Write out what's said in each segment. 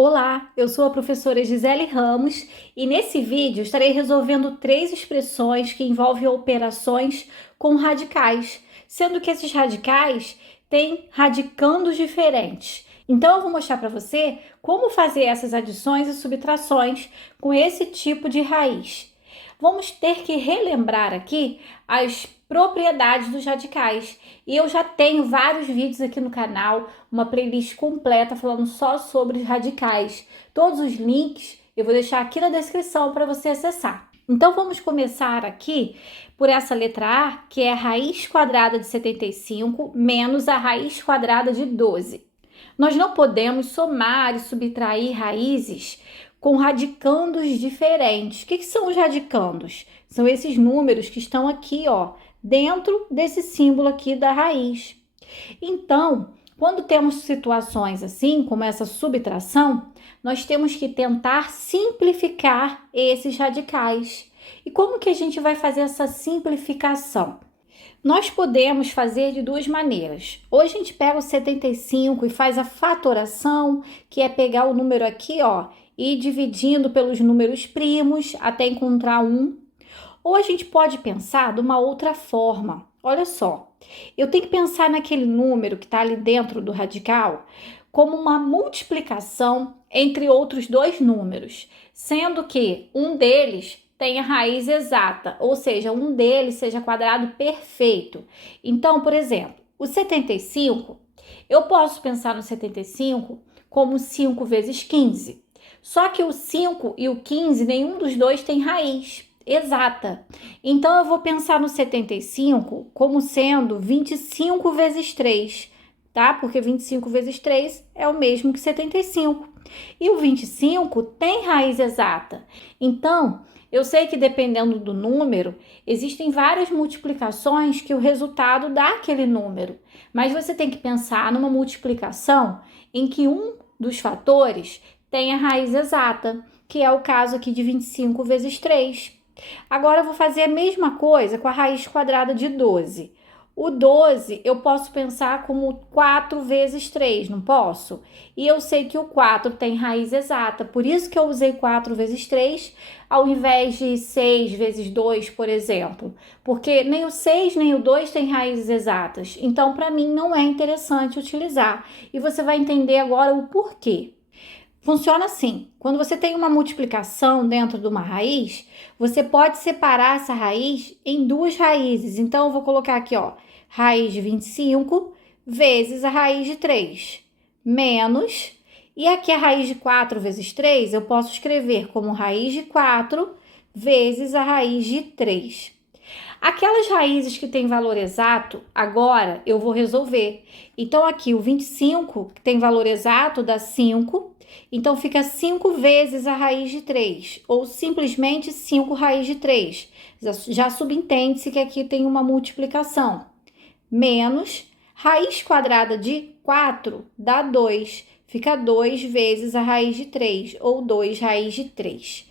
Olá, eu sou a professora Gisele Ramos e nesse vídeo estarei resolvendo três expressões que envolvem operações com radicais, sendo que esses radicais têm radicandos diferentes. Então eu vou mostrar para você como fazer essas adições e subtrações com esse tipo de raiz. Vamos ter que relembrar aqui as propriedades dos radicais. E eu já tenho vários vídeos aqui no canal, uma playlist completa falando só sobre os radicais. Todos os links eu vou deixar aqui na descrição para você acessar. Então vamos começar aqui por essa letra A, que é a raiz quadrada de 75 menos a raiz quadrada de 12. Nós não podemos somar e subtrair raízes com radicandos diferentes. O que são os radicandos? São esses números que estão aqui, ó, dentro desse símbolo aqui da raiz. Então, quando temos situações assim, como essa subtração, nós temos que tentar simplificar esses radicais. E como que a gente vai fazer essa simplificação? Nós podemos fazer de duas maneiras. Ou a gente pega o 75 e faz a fatoração, que é pegar o número aqui, ó, e ir dividindo pelos números primos até encontrar um. Ou a gente pode pensar de uma outra forma. Olha só, eu tenho que pensar naquele número que está ali dentro do radical como uma multiplicação entre outros dois números, sendo que um deles tenha raiz exata, ou seja, um deles seja quadrado perfeito. Então, por exemplo, o 75, eu posso pensar no 75 como 5 vezes 15. Só que o 5 e o 15, nenhum dos dois tem raiz exata. Então, eu vou pensar no 75 como sendo 25 vezes 3, tá? Porque 25 vezes 3 é o mesmo que 75. E o 25 tem raiz exata. Então, eu sei que dependendo do número, existem várias multiplicações que o resultado dá aquele número. Mas você tem que pensar numa multiplicação em que um dos fatores tem a raiz exata, que é o caso aqui de 25 vezes 3. Agora eu vou fazer a mesma coisa com a raiz quadrada de 12. O 12 eu posso pensar como 4 vezes 3, não posso? E eu sei que o 4 tem raiz exata, por isso que eu usei 4 vezes 3 ao invés de 6 vezes 2, por exemplo. Porque nem o 6 nem o 2 têm raízes exatas, então para mim não é interessante utilizar. E você vai entender agora o porquê. Funciona assim: quando você tem uma multiplicação dentro de uma raiz, você pode separar essa raiz em duas raízes. Então, eu vou colocar aqui, ó, raiz de 25 vezes a raiz de 3, menos, e aqui a raiz de 4 vezes 3, eu posso escrever como raiz de 4 vezes a raiz de 3. Aquelas raízes que têm valor exato, agora eu vou resolver. Então, aqui o 25, que tem valor exato, dá 5. Então, fica 5 vezes a raiz de 3, ou simplesmente 5 raiz de 3. Já subentende-se que aqui tem uma multiplicação. Menos raiz quadrada de 4 dá 2. Fica 2 vezes a raiz de 3, ou 2 raiz de 3.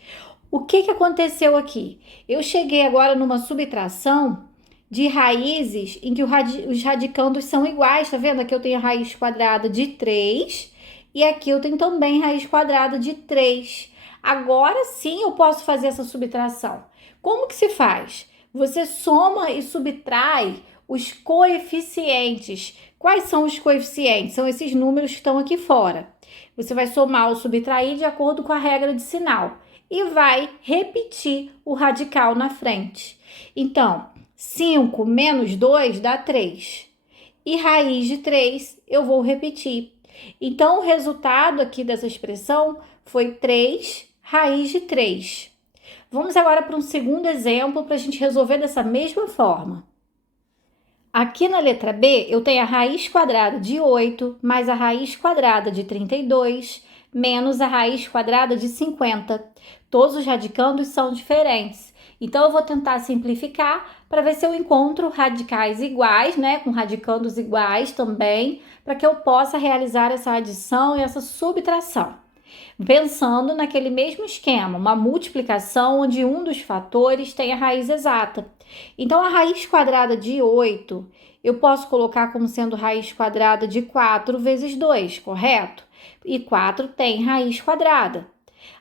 O que aconteceu aqui? Eu cheguei agora numa subtração de raízes em que os radicandos são iguais, tá vendo? Aqui eu tenho a raiz quadrada de 3 e aqui eu tenho também raiz quadrada de 3. Agora sim eu posso fazer essa subtração. Como que se faz? Você soma e subtrai os coeficientes. Quais são os coeficientes? São esses números que estão aqui fora. Você vai somar ou subtrair de acordo com a regra de sinal e vai repetir o radical na frente. Então, 5 menos 2 dá 3. E raiz de 3 eu vou repetir. Então, o resultado aqui dessa expressão foi 3 raiz de 3. Vamos agora para um segundo exemplo para a gente resolver dessa mesma forma. Aqui na letra B, eu tenho a raiz quadrada de 8 mais a raiz quadrada de 32 menos a raiz quadrada de 50. Todos os radicandos são diferentes. Então, eu vou tentar simplificar para ver se eu encontro radicais iguais, né? Com radicandos iguais também, para que eu possa realizar essa adição e essa subtração. Pensando naquele mesmo esquema, uma multiplicação onde um dos fatores tem a raiz exata. Então, a raiz quadrada de 8, eu posso colocar como sendo raiz quadrada de 4 vezes 2, correto? e 4 tem raiz quadrada.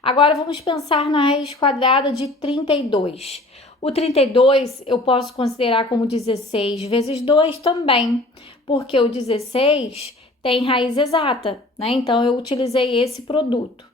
Agora vamos pensar na raiz quadrada de 32. O 32 eu posso considerar como 16 vezes 2 também, porque o 16 tem raiz exata, né? Então eu utilizei esse produto.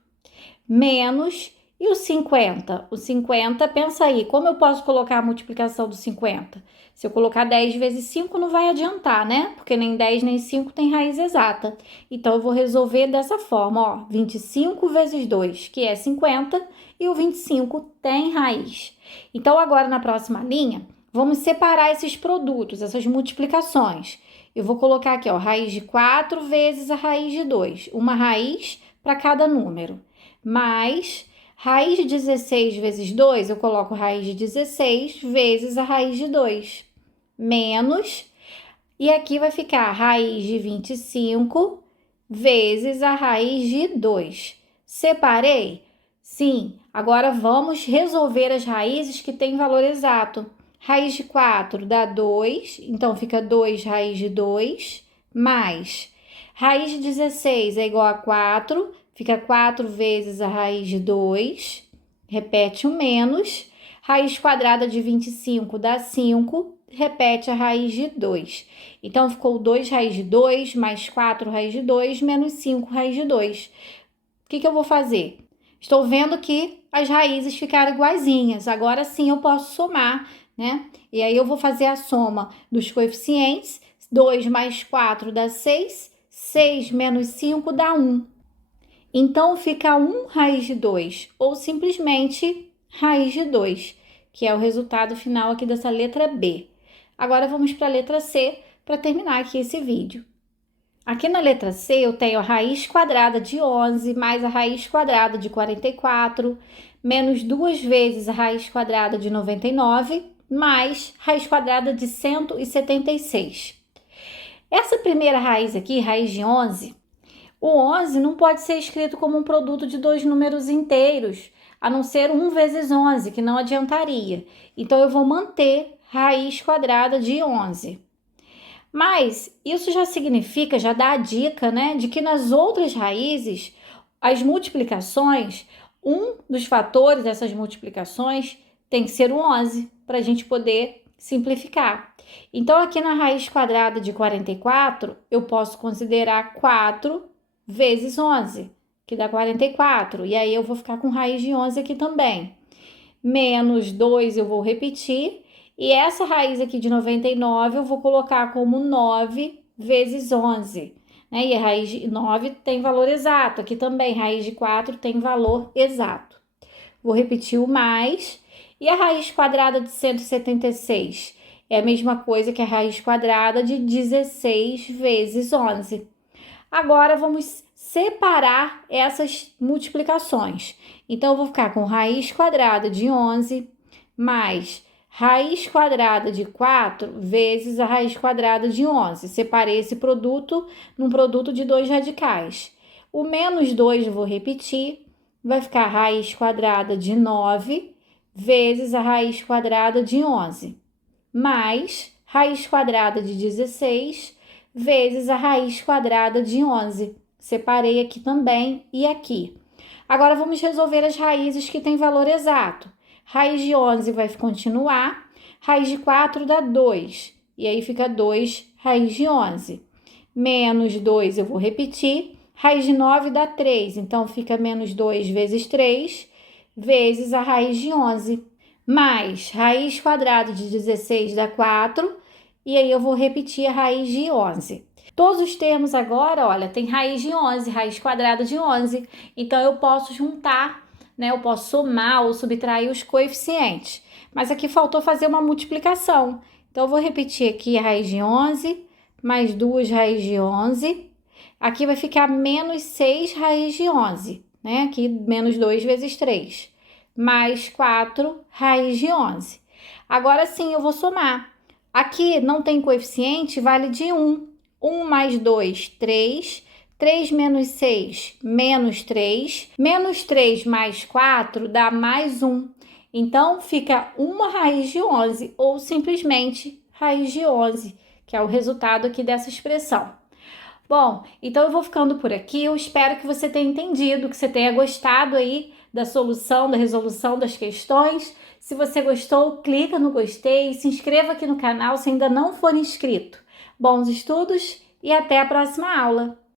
Menos e o 50? O 50, pensa aí, como eu posso colocar a multiplicação do 50? Se eu colocar 10 vezes 5 não vai adiantar, né? Porque nem 10 nem 5 tem raiz exata. Então eu vou resolver dessa forma, ó, 25 vezes 2, que é 50, e o 25 tem raiz. Então agora na próxima linha, vamos separar esses produtos, essas multiplicações. Eu vou colocar aqui, ó, raiz de 4 vezes a raiz de 2, uma raiz para cada número. Mais raiz de 16 vezes 2, eu coloco raiz de 16 vezes a raiz de 2. Menos, e aqui vai ficar raiz de 25 vezes a raiz de 2. Separei? Sim. Agora vamos resolver as raízes que têm valor exato. Raiz de 4 dá 2, então fica 2 raiz de 2, mais raiz de 16 é igual a 4, fica 4 vezes a raiz de 2, repete o menos, raiz quadrada de 25 dá 5, repete a raiz de 2. Então, ficou 2 raiz de 2, mais 4 raiz de 2, menos 5 raiz de 2. O que eu vou fazer? Estou vendo que as raízes ficaram iguaizinhas, agora sim eu posso somar, né? E aí eu vou fazer a soma dos coeficientes, 2 mais 4 dá 6, 6 menos 5 dá 1. Então, fica 1 raiz de 2, ou simplesmente raiz de 2, que é o resultado final aqui dessa letra B. Agora, vamos para a letra C, para terminar aqui esse vídeo. Aqui na letra C, eu tenho a raiz quadrada de 11, mais a raiz quadrada de 44, menos 2 vezes a raiz quadrada de 99, mais raiz quadrada de 176. Essa primeira raiz aqui, raiz de 11, o 11 não pode ser escrito como um produto de dois números inteiros, a não ser 1 vezes 11, que não adiantaria. Então, eu vou manter raiz quadrada de 11. Mas isso já significa, já dá a dica, né, de que nas outras raízes, as multiplicações, um dos fatores dessas multiplicações tem que ser o 11, para a gente poder simplificar. Então, aqui na raiz quadrada de 44, eu posso considerar 4 vezes 11, que dá 44. E aí, eu vou ficar com raiz de 11 aqui também. Menos 2 eu vou repetir. E essa raiz aqui de 99 eu vou colocar como 9 vezes 11. Né? E a raiz de 9 tem valor exato. Aqui também, raiz de 4 tem valor exato. Vou repetir o mais. E a raiz quadrada de 176 é a mesma coisa que a raiz quadrada de 16 vezes 11. Agora, vamos separar essas multiplicações. Então, eu vou ficar com raiz quadrada de 11 mais raiz quadrada de 4 vezes a raiz quadrada de 11. Separei esse produto num produto de dois radicais. O menos 2 eu vou repetir, vai ficar raiz quadrada de 9 vezes a raiz quadrada de 11, mais raiz quadrada de 16 vezes a raiz quadrada de 11. Separei aqui também e aqui. Agora, vamos resolver as raízes que têm valor exato. Raiz de 11 vai continuar, raiz de 4 dá 2, e aí fica 2 raiz de 11. Menos 2 eu vou repetir, raiz de 9 dá 3, então fica menos 2 vezes 3, vezes a raiz de 11. Mais raiz quadrada de 16 dá 4, e aí eu vou repetir a raiz de 11. Todos os termos agora, olha, tem raiz de 11, raiz quadrada de 11, então eu posso juntar, né? Eu posso somar ou subtrair os coeficientes. Mas aqui faltou fazer uma multiplicação. Então, eu vou repetir aqui a raiz de 11, mais 2 raiz de 11. Aqui vai ficar menos 6 raiz de 11, né? Aqui, menos 2 vezes 3. Mais 4 raiz de 11. Agora sim, eu vou somar. Aqui não tem coeficiente, vale de 1. 1 mais 2, 3. 3 menos 6, menos 3. Menos 3 mais 4 dá mais 1. Então, fica uma raiz de 11 ou simplesmente raiz de 11, que é o resultado aqui dessa expressão. Bom, então eu vou ficando por aqui. Eu espero que você tenha entendido, que você tenha gostado aí da solução, da resolução das questões. Se você gostou, clica no gostei e se inscreva aqui no canal se ainda não for inscrito. Bons estudos e até a próxima aula!